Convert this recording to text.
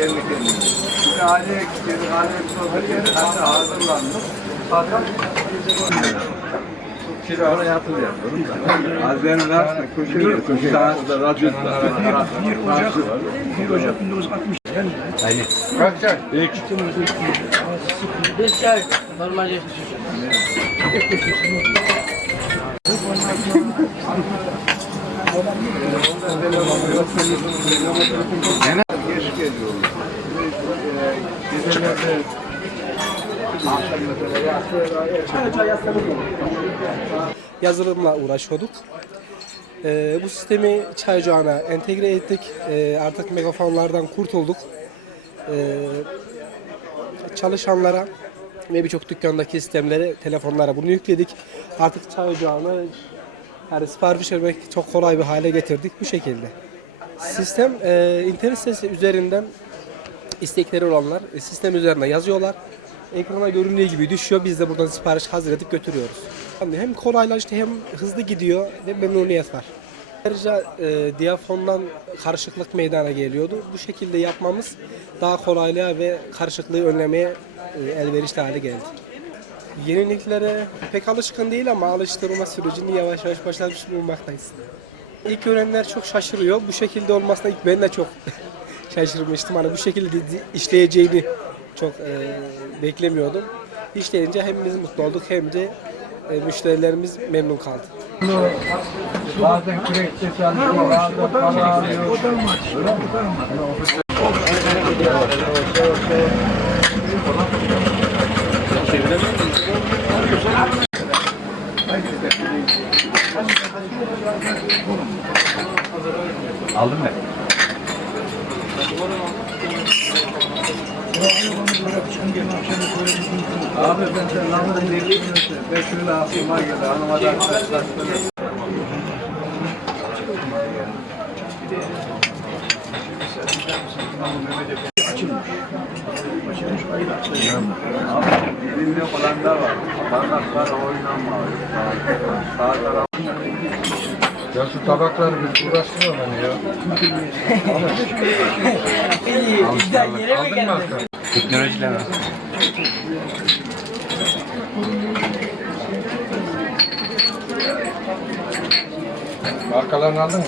kendi kendine. Bir aileye gittik, aileye sohbet hatta hazırlandık. Fakat Kira oraya hatırlıyorum. Azer'in arasında köşede. Sağda radyo var. Bir Ocak 1960. Aynen. Kaç çay? İlk. Bir çay normal geçmiş. Geç geliyoruz. Geceleri yazılımla uğraşıyorduk. Ee, bu sistemi çay ocağına entegre ettik. Ee, artık megafonlardan kurtulduk. Ee, çalışanlara ve birçok dükkandaki sistemlere, telefonlara bunu yükledik. Artık çay ocağına yani sipariş vermek çok kolay bir hale getirdik bu şekilde. Sistem e, internet sitesi üzerinden istekleri olanlar e, sistem üzerine yazıyorlar. Ekrana göründüğü gibi düşüyor. Biz de buradan sipariş hazır edip götürüyoruz. Yani hem kolaylaştı hem hızlı gidiyor ve memnuniyet var. Ayrıca e, diyafondan karışıklık meydana geliyordu. Bu şekilde yapmamız daha kolaylığa ve karışıklığı önlemeye e, elverişli hale geldi. Yeniliklere pek alışkın değil ama alıştırma sürecini yavaş yavaş başlamış bulunmaktayız. İlk görenler çok şaşırıyor. Bu şekilde olmasına ilk ben de çok şaşırmıştım. Hani bu şekilde işleyeceğini çok e, beklemiyordum. İşleyince hepimiz mutlu olduk hem de e, müşterilerimiz memnun kaldı. bazen. Aldın mı? Abi ben sen lafını dinleyemiyorsun. Ben şöyle aklıma geldi. Hanımadan karşılaştırdım. Abi elinde olan da var. Parmaklar oynanmıyor. Sağ taraf. Ya şu tabakları bir uğraştırma beni ya. Alışkanlık. Aldın mı Hakan? Teknolojiler Markalarını aldın mı?